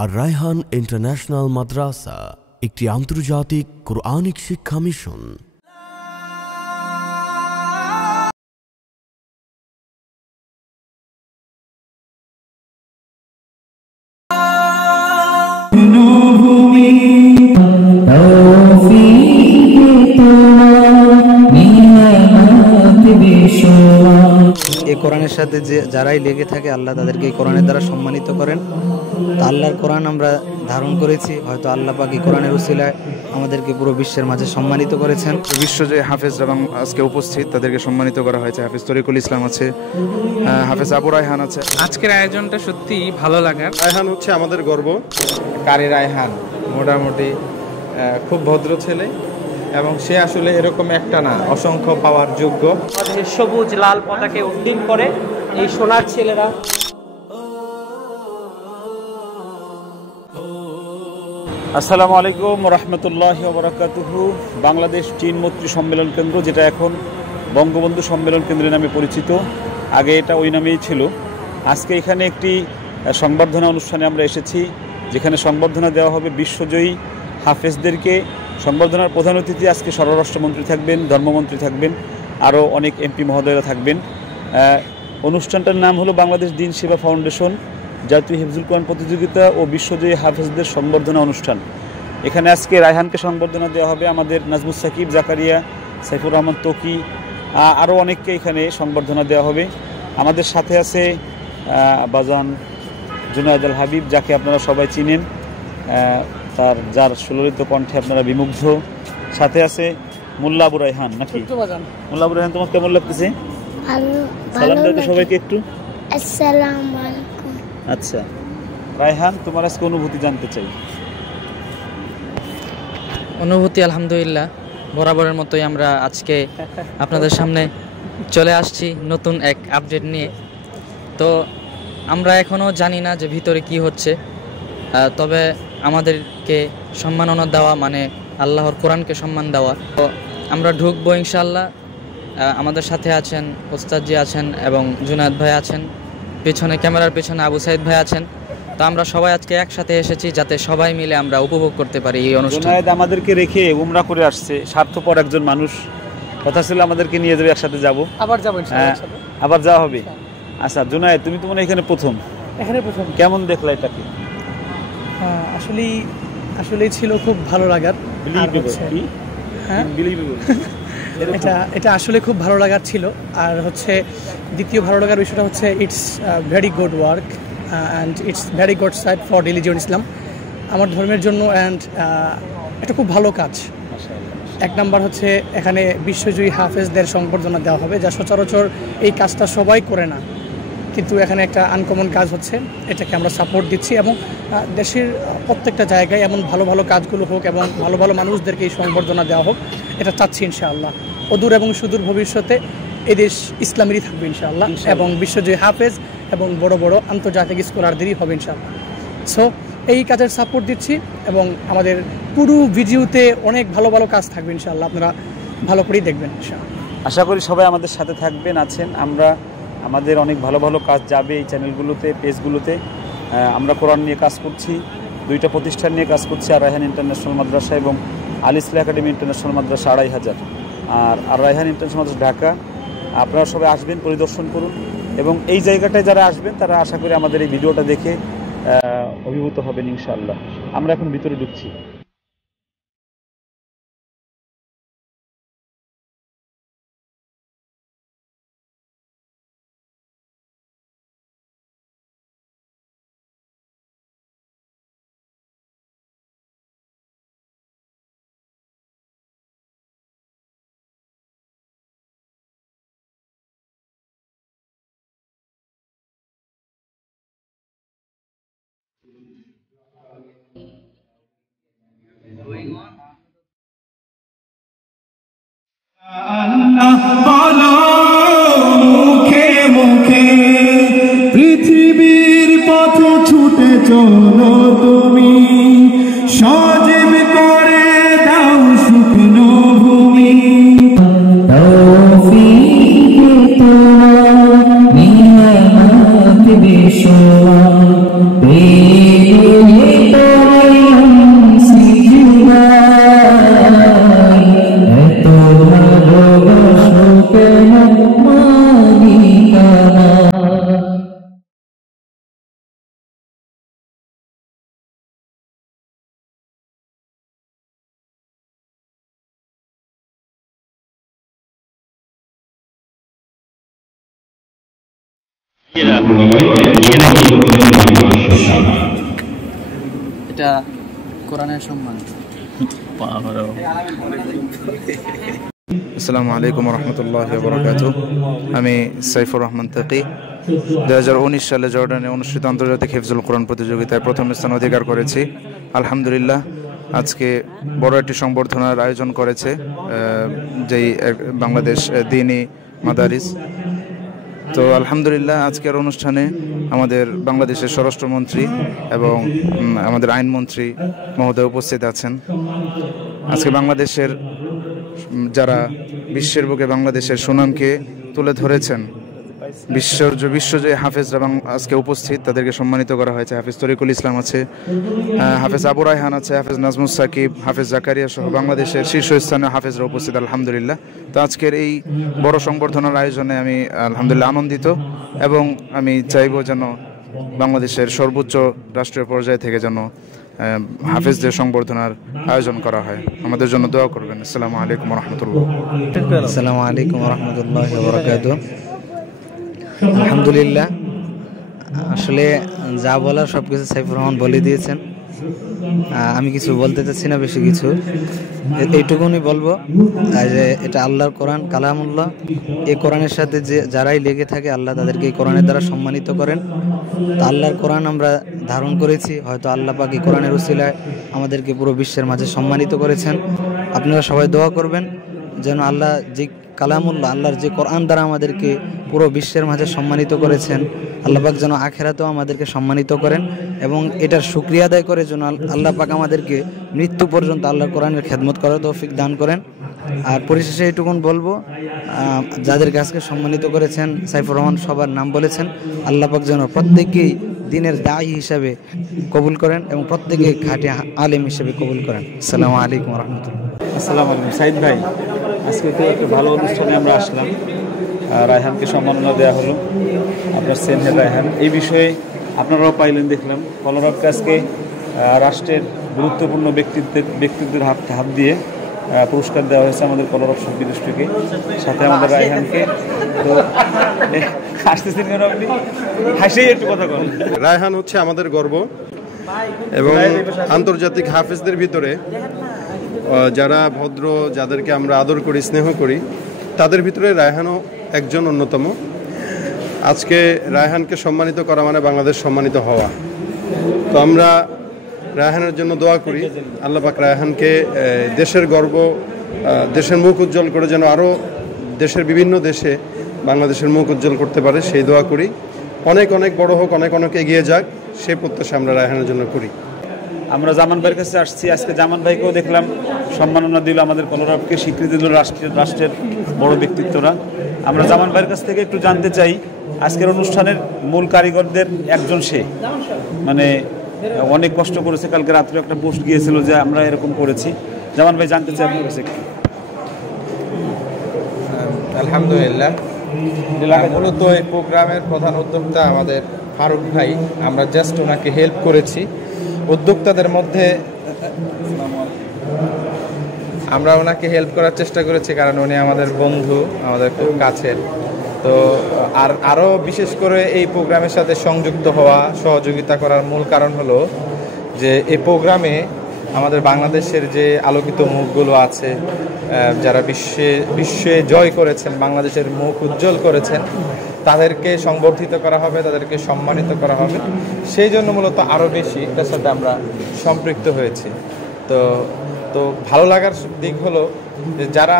আর Raihan international মাদ্রাসা একটি আন্তর্জাতিক Quranic শিক্ষা মিশন। এই কোরআনের সাথে যারাই লেগে থাকে আল্লাহ তাদেরকে এই কোরআনের দ্বারা সম্মানিত করেন। তা আল্লাহর কোরআন আমরা ধারণ করেছি, হয়তো আল্লাহ পাক এই কোরআনের উসিলায় আমাদেরকে পুরো বিশ্বের মাঝে সম্মানিত করেছেন। বিশ্বজয়ী হাফেজ এবং আজকে উপস্থিত তাদেরকে সম্মানিত করা হয়েছে। হাফেজ তরিকুল ইসলাম আছে, হাফেজ আবু রায়হান আছে। আজকের আয়োজনটা সত্যি ভালো লাগার। রায়হান হচ্ছে আমাদের গর্ব। কারি রায়হান মোটামুটি খুব ভদ্র ছেলে এবং সে আসলে এরকম একটা না, অসংখ্য পাওয়ার যোগ্য। সবুজ লাল পতাকা উড্ডীন করে এই সোনার ছেলেরা। আসসালামু আলাইকুম রহমতুল্লাহি ওয়া বারাকাতুহু। বাংলাদেশ চীন মৈত্রী সম্মেলন কেন্দ্র, যেটা এখন বঙ্গবন্ধু সম্মেলন কেন্দ্রের নামে পরিচিত, আগে এটা ওই নামেই ছিল। আজকে এখানে একটি সংবর্ধনা অনুষ্ঠানে আমরা এসেছি, যেখানে সংবর্ধনা দেওয়া হবে বিশ্বজয়ী হাফেজদেরকে। সংবর্ধনার প্রধান অতিথি আজকে স্বরাষ্ট্রমন্ত্রী থাকবেন, ধর্মমন্ত্রী থাকবেন, আরও অনেক এমপি মহোদয়রা থাকবেন। অনুষ্ঠানটার নাম হলো বাংলাদেশ দিন সেবা ফাউন্ডেশন জাতীয় হিফজুল কোরআন প্রতিযোগিতা ও বিশ্বজয়ী হাফেজদের সংবর্ধনা অনুষ্ঠান। এখানে আজকে রায়হানকে সংবর্ধনা দেওয়া হবে, আমাদের নাজমুস সাকিব, জাকারিয়া, সাইফুর রহমান তকি, আরও অনেককে এখানে সংবর্ধনা দেওয়া হবে। আমাদের সাথে আছে বাজান জুনায়েদ আল হাবিব, যাকে আপনারা সবাই চিনেন, যার সুললিত কণ্ঠে আপনারা বিমুগ্ধ। সাথে আছে মোল্লা আবু রায়হান। নাকি মোল্লা আবু রায়হান, তোমার কেমন লাগতেছে? সালাম দাও তো সবাইকে একটু। আসসালামু আলাইকুম। আচ্ছা রায়হান, তোমার আজকে অনুভূতি জানতে চাই। অনুভূতি আলহামদুলিল্লাহ, বরাবরের মতোই আমরা আজকে আপনাদের সামনে চলে আসছি নতুন এক আপডেট নিয়ে। তো আমরা এখনও জানি না যে ভিতরে কি হচ্ছে, তবে আমাদেরকে সম্মাননা দেওয়া মানে আল্লাহর কোরআনকে সম্মান দেওয়া। তো আমরা ঢুকবো ইনশাআল্লাহ। আমাদের সাথে আছেন ওস্তাদজি আছেন এবং জুনায়েদ ভাই আছেন, পেছনে ক্যামেরার পেছনে আবু সাইদ ভাই আছেন। তো আমরা সবাই আজকে একসাথে এসেছি যাতে সবাই মিলে আমরা উপভোগ করতে পারি এই অনুষ্ঠান। জুনায়েদ আমাদেরকে রেখে উমরা করে আসছে, স্বার্থপর একজন মানুষ। কথা ছিল আমাদেরকে নিয়ে যাবে, একসাথে যাবো, আবার যাবো, আবার যাওয়া হবে। আচ্ছা জুনায়েদ, তুমি তো মনে এখানে প্রথম, কেমন দেখলা এটাকে? আসলেই ছিল খুব ভালো লাগার। এটা আসলে খুব ভালো লাগার ছিল। আর হচ্ছে দ্বিতীয় ভালো লাগার বিষয়টা হচ্ছে it's very good work and it's very good side for religion Islam, আমার ধর্মের জন্য। অ্যান্ড এটা খুব ভালো কাজ। এক নাম্বার হচ্ছে এখানে বিশ্বজয়ী হাফেজদের সংবর্ধনা দেওয়া হবে, যা সচরাচর এই কাজটা সবাই করে না, কিন্তু এখানে একটা আনকমন কাজ হচ্ছে, এটাকে আমরা সাপোর্ট দিচ্ছি। এবং দেশের প্রত্যেকটা জায়গায় এমন ভালো ভালো কাজগুলো হোক এবং ভালো ভালো মানুষদেরকে এই সংবর্ধনা দেওয়া হোক, এটা চাচ্ছি ইনশাআল্লাহ। অদূর এবং সুদূর ভবিষ্যতে এই দেশ ইসলামেরই থাকবে ইনশাআল্লাহ, এবং বিশ্বজয়ী হাফেজ এবং বড় বড় আন্তর্জাতিক স্কলারদেরই হবে ইনশাআল্লাহ। সো এই কাজের সাপোর্ট দিচ্ছি এবং আমাদের পুরো ভিডিওতে অনেক ভালো ভালো কাজ থাকবে ইনশাআল্লাহ, আপনারা ভালো করেই দেখবেন ইনশাআল্লাহ। আশা করি সবাই আমাদের সাথে থাকবেন, আছেন। আমাদের অনেক ভালো ভালো কাজ যাবে এই চ্যানেলগুলোতে, পেজগুলোতে। আমরা কোরআন নিয়ে কাজ করছি, দুইটা প্রতিষ্ঠান নিয়ে কাজ করছি, আর রায়হান ইন্টারন্যাশনাল মাদ্রাসা এবং আল ইসলাহ একাডেমি ইন্টারন্যাশনাল মাদ্রাসা 2500, আর রায়হান ইন্টারন্যাশনাল মাদ্রাসা ঢাকা। আপনারা সবাই আসবেন, পরিদর্শন করুন, এবং এই জায়গাটায় যারা আসবেন তারা আশা করি আমাদের এই ভিডিওটা দেখে অভিভূত হবেন ইনশাআল্লাহ। আমরা এখন ভিতরে ঢুকছি। বলো মুখে মুখে পৃথিবীর পথে ছুটে চলো তুমি, সজীব করে দাও শুকনো ভূমি। তৌফিক তোমার নিয়ামত বিশ্বা পেয়ে এটা কোরআনের সম্মান। আসসালামু আলাইকুম রহমতুল্লাহি ওয়া বারাকাতুহু। আমি সাইফুর রহমান তাকি 2019 সালে জর্ডানে অনুষ্ঠিত আন্তর্জাতিক হিফজুল কোরআন প্রতিযোগিতায় প্রথম স্থান অধিকার করেছি। আলহামদুলিল্লাহ আজকে বড় একটি সংবর্ধনার আয়োজন করেছে যেই বাংলাদেশ দ্বীনি মাদারিস। তো আলহামদুলিল্লাহ আজকের অনুষ্ঠানে আমাদের বাংলাদেশের স্বরাষ্ট্রমন্ত্রী এবং আমাদের আইনমন্ত্রী মহোদয় উপস্থিত আছেন। আজকে বাংলাদেশের যারা বিশ্বের বুকে বাংলাদেশের সুনামকে তুলে ধরেছেন, বিশ্বজয়ী হাফেজরা আজকে উপস্থিত, তাদেরকে সম্মানিত করা হয়েছে। হাফেজ তরিকুল ইসলাম আছে, হাফেজ আবু রায়হান আছে, হাফেজ নাজমুস সাকিব, হাফেজ জাকারিয়া সহ বাংলাদেশের শীর্ষস্থানীয় হাফেজরা উপস্থিত আলহামদুলিল্লাহ। তো আজকের এই বড় সংবর্ধনার আয়োজনে আমি আলহামদুলিল্লাহ আনন্দিত এবং আমি চাইব যেন বাংলাদেশের সর্বোচ্চ রাষ্ট্রীয় পর্যায় থেকে যেন হাফেজদের সংবর্ধনার আয়োজন করা হয়। আমাদের জন্য দোয়া করবেন। আসসালামু আলাইকুম রহমতুল্লাহ। আসসালামু আলাইকুম রহমতুল্লাহি ওয়া বারাকাতুহু। আলহামদুলিল্লাহ, আসলে যা বলার সব কিছু সাইফুর রহমান বলে দিয়েছেন। আমি কিছু বলতে চাচ্ছি না বেশি কিছু, এইটুকুনি বলবো যে এটা আল্লাহর কোরআন, কালামুল্লাহ। এই কোরআনের সাথে যারাই লেগে থাকে আল্লাহ তাদেরকে এই কোরআনের দ্বারা সম্মানিত করেন। তো আল্লাহর কোরআন আমরা ধারণ করেছি, হয়তো আল্লাহ পাক এই কোরআনের উসিলায় আমাদেরকে পুরো বিশ্বের মাঝে সম্মানিত করেছেন। আপনারা সবাই দোয়া করবেন যেন আল্লাহ যে কালামুল্লাহ, আল্লাহর যে কোরআন দ্বারা আমাদেরকে পুরো বিশ্বের মাঝে সম্মানিত করেছেন, আল্লাহ পাক যেন আখিরাতেও আমাদেরকে সম্মানিত করেন এবং এটার শুকরিয়া আদায় করে যেন আল্লাহ পাক আমাদেরকে মৃত্যু পর্যন্ত আল্লাহর কোরআনের খেদমত করার তৌফিক দান করেন। আর পরিশেষে এইটুকুন বলবো, যাদেরকে আজকে সম্মানিত করেছেন সাইফুর রহমান সবার নাম বলেছেন, আল্লাহ পাক যেন প্রত্যেকেই দিনের দায়ী হিসাবে কবুল করেন এবং প্রত্যেকে খাঁটি আলেম হিসেবে কবুল করেন। আসসালামু আলাইকুম রহমতুল্লাহ। আসসালামু আলাইকুম। সাইদ ভাই, আজকে তো একটা ভালো অনুষ্ঠানে আমরা আসলাম, রায়হানকে সম্মাননা দেওয়া হলো, আপনার সেনহের রায়হান। এই বিষয়ে আপনারাও পাইলেন দেখলাম। কলরবকে আজকে রাষ্ট্রের গুরুত্বপূর্ণ ব্যক্তিত্বের হাত দিয়ে পুরস্কার দেওয়া হয়েছে আমাদের কলরব শক্তি ডিস্ট্রিক্টকে, সাথে আমাদের রায়হানকে। তো আসতেছেন কেন আপনি? হাসেই একটু কথা বলেন। রায়হান হচ্ছে আমাদের গর্ব এবং আন্তর্জাতিক হাফেজদের ভিতরে যারা ভদ্র, যাদেরকে আমরা আদর করি, স্নেহ করি, তাদের ভিতরে রায়হানও একজন অন্যতম। আজকে রায়হানকে সম্মানিত করা মানে বাংলাদেশ সম্মানিত হওয়া। তো আমরা রায়হানের জন্য দোয়া করি, আল্লাহ পাক রায়হানকে দেশের গর্ব, দেশের মুখ উজ্জ্বল করে যেন আরও দেশের বিভিন্ন দেশে বাংলাদেশের মুখ উজ্জ্বল করতে পারে, সেই দোয়া করি। অনেক অনেক বড় হোক, অনেক অনেক এগিয়ে যাক, সেই প্রত্যাশা আমরা রায়হানের জন্য করি। আমরা জামান ভাইয়ের কাছে আসছি, আজকে জামান ভাইকেও দেখলাম সম্মাননা দিল, আমাদের কলরবকে স্বীকৃতি দিল রাষ্ট্রের বড় ব্যক্তিত্বরা। আমরা জামান ভাইয়ের কাছ থেকে একটু জানতে চাই, আজকের অনুষ্ঠানের মূল কারিগরদের একজন সে, মানে অনেক কষ্ট করেছে। কালকে রাত্রে একটা পোস্ট গিয়েছিল যে আমরা এরকম করেছি। জামান ভাই, জানতে চাই আপনার কাছে একটু। আলহামদুলিল্লাহ, মূলত এই প্রোগ্রামের প্রধান উদ্যোক্তা আমাদের ফারুক ভাই। আমরা জাস্ট ওনাকে হেল্প করেছি। উদ্যোক্তাদের মধ্যে আমরা ওনাকে হেল্প করার চেষ্টা করেছি, কারণ উনি আমাদের বন্ধু, আমাদের খুব কাছের। তো আরও বিশেষ করে এই প্রোগ্রামের সাথে সংযুক্ত হওয়া, সহযোগিতা করার মূল কারণ হলো যে এই প্রোগ্রামে আমাদের বাংলাদেশের যে আলোকিত মুখগুলো আছে, যারা বিশ্বে জয় করেছেন, বাংলাদেশের মুখ উজ্জ্বল করেছেন, তাদেরকে সংবর্ধিত করা হবে, তাদেরকে সম্মানিত করা হবে। সেই জন্য মূলত আরও বেশি এটার সাথে আমরা সম্পৃক্ত হয়েছি। তো ভালো লাগার দিক হলো যে যারা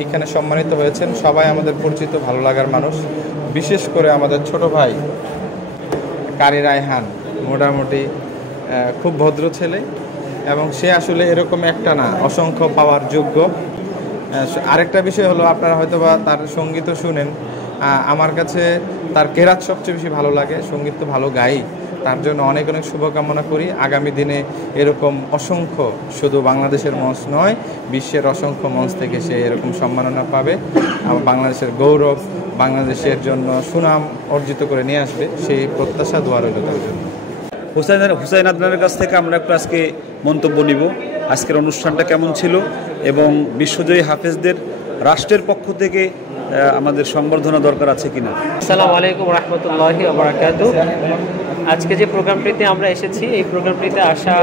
এইখানে সম্মানিত হয়েছেন সবাই আমাদের পরিচিত ভালো লাগার মানুষ। বিশেষ করে আমাদের ছোট ভাই কারি রায়হান মোটামুটি খুব ভদ্র ছেলে এবং সে আসলে এরকম একটা না, অসংখ্য পাওয়ার যোগ্য। আরেকটা বিষয় হলো, আপনারা হয়তো বা তার সঙ্গীতও শুনেন, আমার কাছে তার কেরাত সবচেয়ে বেশি ভালো লাগে। সঙ্গীত তো ভালো গাই, তার জন্য অনেক অনেক শুভকামনা করি। আগামী দিনে এরকম অসংখ্য, শুধু বাংলাদেশের মঞ্চ নয়, বিশ্বের অসংখ্য মঞ্চ থেকে সে এরকম সম্মাননা পাবে, বাংলাদেশের গৌরব, বাংলাদেশের জন্য সুনাম অর্জিত করে নিয়ে আসবে, সেই প্রত্যাশা দোয়া রইল তার জন্য। হুসাইন আদনানের কাছ থেকে আমরা একটু আজকে মন্তব্য নিব, আজকের অনুষ্ঠানটা কেমন ছিল এবং বিশ্বজয়ী হাফেজদের রাষ্ট্রের পক্ষ থেকে আমাদের সংবর্ধনা দরকার আছে কিনা? আসসালামু আলাইকুম রহমতুল্লাহি ওয়া বারাকাতুহু। আজকে যে প্রোগ্রামটিতে আমরা এসেছি, এই প্রোগ্রামটিতে আসা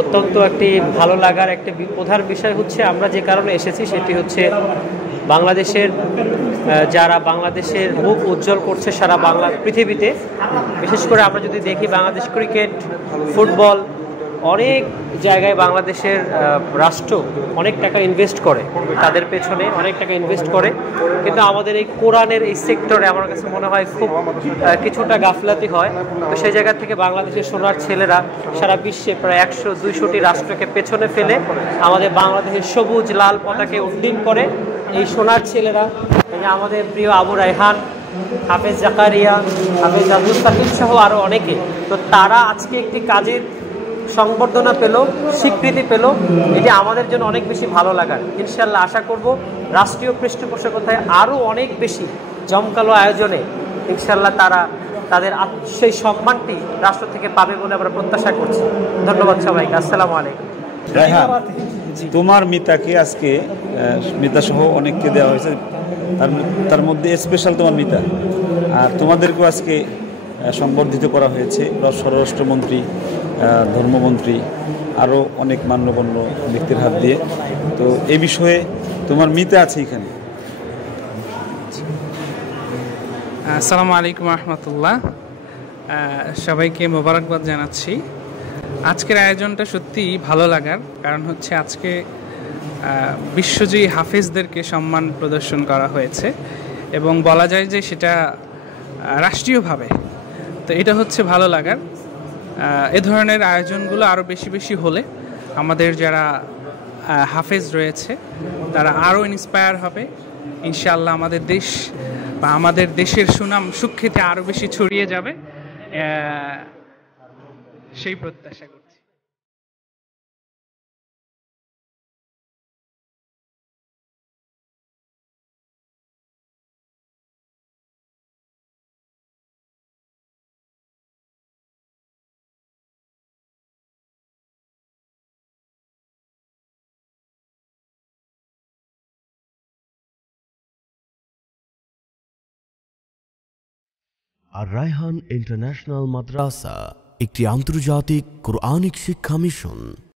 অত্যন্ত একটি ভালো লাগার একটি প্রধান বিষয় হচ্ছে, আমরা যে কারণে এসেছি সেটি হচ্ছে বাংলাদেশের যারা বাংলাদেশের মুখ উজ্জ্বল করছে সারা বাংলা পৃথিবীতে। বিশেষ করে আমরা যদি দেখি বাংলাদেশ ক্রিকেট, ফুটবল, অনেক জায়গায় বাংলাদেশের রাষ্ট্র অনেক টাকা ইনভেস্ট করে, তাদের পেছনে অনেক টাকা ইনভেস্ট করে, কিন্তু আমাদের এই কোরআনের এই সেক্টরে আমার কাছে মনে হয় খুব কিছুটা গাফলাতি হয়। তো সেই জায়গা থেকে বাংলাদেশের সোনার ছেলেরা সারা বিশ্বে প্রায় 100-200টি রাষ্ট্রকে পেছনে ফেলে আমাদের বাংলাদেশের সবুজ লাল পতাকা উড্ডীন করে। এই সোনার ছেলেরা আমাদের প্রিয় আবু রায়হান, হাফেজ জাকারিয়া, হাফেজ আব্দুল সাকিব সহ আরও অনেকে, তো তারা আজকে একটি কাজের সংবর্ধনা পেল, স্বীকৃতি পেল, এটি আমাদের জন্য অনেক বেশি ভালো লাগার। ইনশাআল্লাহ আশা করব রাষ্ট্রীয় পৃষ্ঠপোষকতায় আরও অনেক বেশি জমকালো আয়োজনে ইনশাআল্লাহ তারা তাদের সেই সম্মানটি রাষ্ট্র থেকে পাবে বলে আমরা প্রত্যাশা করছি। ধন্যবাদ সবাইকে। আসসালামু আলাইকুম। রায়হান, তোমার মিতাকে আজকে মিতা সহ অনেককে দেওয়া হয়েছে, তার মধ্যে স্পেশাল তোমার মিতা, আর তোমাদেরকেও আজকে সংবর্ধিত করা হয়েছে স্বরাষ্ট্রমন্ত্রী, ধর্মমন্ত্রী, আরও অনেক মান্যগণ্য ব্যক্তির হাত দিয়ে। তো এই বিষয়ে তোমার মিতা আছে এখানে। আসসালামু আলাইকুম রহমতুল্লাহ, সবাইকে মোবারকবাদ জানাচ্ছি। আজকের আয়োজনটা সত্যিই ভালো লাগার কারণ হচ্ছে আজকে বিশ্বজয়ী হাফেজদেরকে সম্মান প্রদর্শন করা হয়েছে এবং বলা যায় যে সেটা রাষ্ট্রীয়ভাবে। তো এটা হচ্ছে ভালো লাগার। এ ধরনের আয়োজনগুলো আরও বেশি বেশি হলে আমাদের যারা হাফেজ রয়েছে তারা আরও ইন্সপায়ার হবে। ইনশাআল্লাহ আমাদের দেশ বা আমাদের দেশের সুনাম সুখ্যাতি আরও বেশি ছড়িয়ে যাবে, সেই প্রত্যাশা করছি। আর রায়হান ইন্টারন্যাশনাল মাদ্রাসা একটি আন্তর্জাতিক কোরআনিক শিক্ষা মিশন।